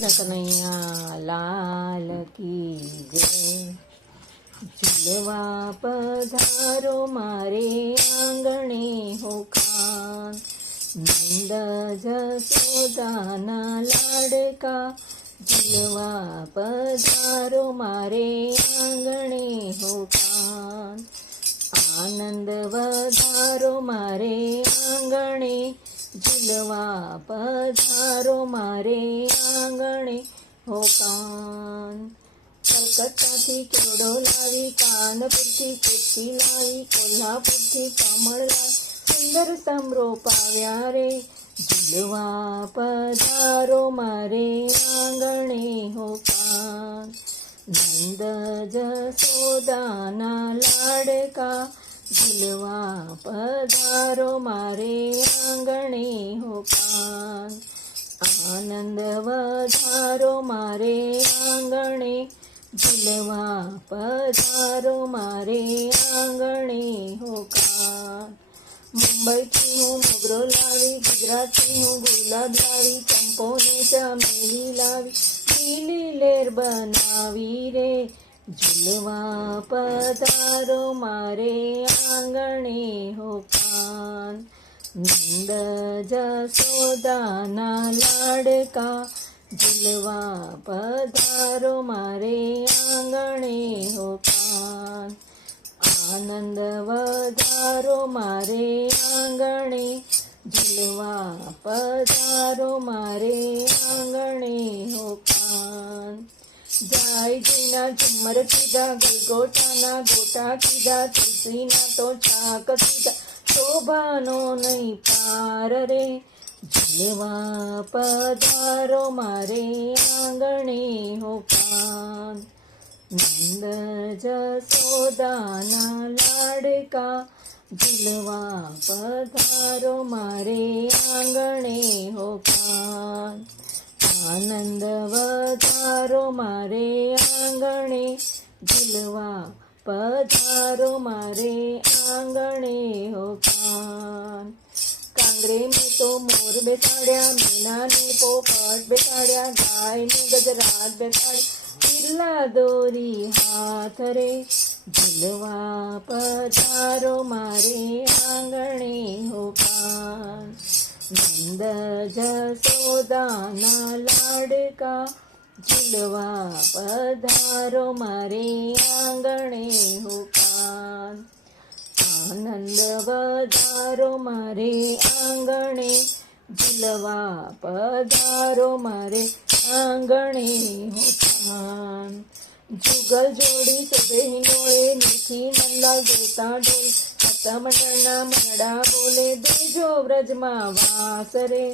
કૃષ્ણ કનૈયા લાલ કી જય। ઝૂલવા પધારો મારે આંગણે હો ખાન, નંદ જસોદાના લાડકા। ઝૂલવા પધારો મારે આંગણે હો ખાન, આનંદ વધારો મારે આંગણે। ઝૂલવા પધારો મારે આંગણે હો કાન। કલકત્તાથી કેવડો લાવી, કાનપુરથી કુર્તી લાવી, કોલ્હાપુરથી કમળ લાવી, સુંદર સમરો પાવ્યા રે। ઝૂલવા પધારો મારે આંગણે હો કાન, નંદ જસોદાના લાડકા। ઝૂલવા પધારો મારે આંગણે હો કાન, આનંદ વધારો મારે આંગણે। ઝૂલવા પધારો મારે આંગણે હો કાન। મુંબઈથી હું મોગરો લાવી, ગુજરાતથી હું ગુલાબ લાવી, ચંપોને ચમેલી લાવી, લીલી લેર બનાવી રે। ઝૂલવા પધારો મારે આંગણે હો કાન, નંદ જસોદાના લાડકા। ઝૂલવા પધારો મારે આંગણે હો કાન, આનંદ વધારો મારે આંગણે। ઝૂલવા પધારો મારે આંગણે હો કાન। જાયજીના ઝુમ્મર કીધા, ગલગોટાના ગોટા કીધા, તુલસીના તો છાક કીધા, શોભાનો નહીં પાર રે। ઝૂલવા પધારો મારે આંગણે હો કાન, નંદ જસોદાના લાડકા। ઝૂલવા પધારો મારે આંગણે હો કાન, આનંદ વધારો મારે આંગણે। ઝૂલવા પધારો મારે આંગણે હો કાન। કાંગરે મેં તો મોર બેસાડ્યા, મીનાને પોપટ બેસાડ્યા, ગાયને ગજરાત બેસાડ્યા, પીલા દોરી હાથ રે। ઝૂલવા પધારો મારે આંગણે હો કાન, નંદ જસોદાના લાડકા। ઝૂલવા પધારો મારે આંગણે હો કાન, આનંદ વધારો મારે આંગણે। ઝૂલવા પધારો મારે આંગણે હો કાન। જુગલ જોડી શોભે હિંડોળે, નીથી નંદલાલ જોતા ડોલે, માતા મંડળના મનડા બોલે, દેજો વ્રજમાં વાસ રે।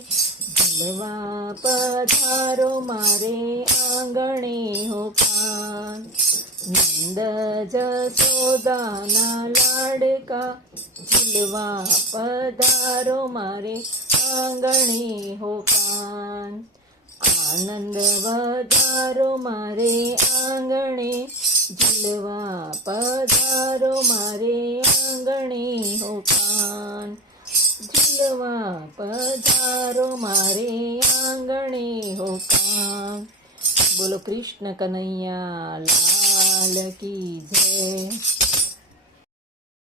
ઝૂલવા પધારો મારે આંગણે હો કાન, નંદ જસોદાના લાડકા। ઝૂલવા પધારો મારે આંગણે હો કાન, આનંદ વધારો મારે આંગણે। ઝૂલવા પધારો મારે આંગણે હો કાન, ઝૂલવા પધારો મારે આંગણે હો કાન। બોલો કૃષ્ણ કનૈયા લાલ કી જય।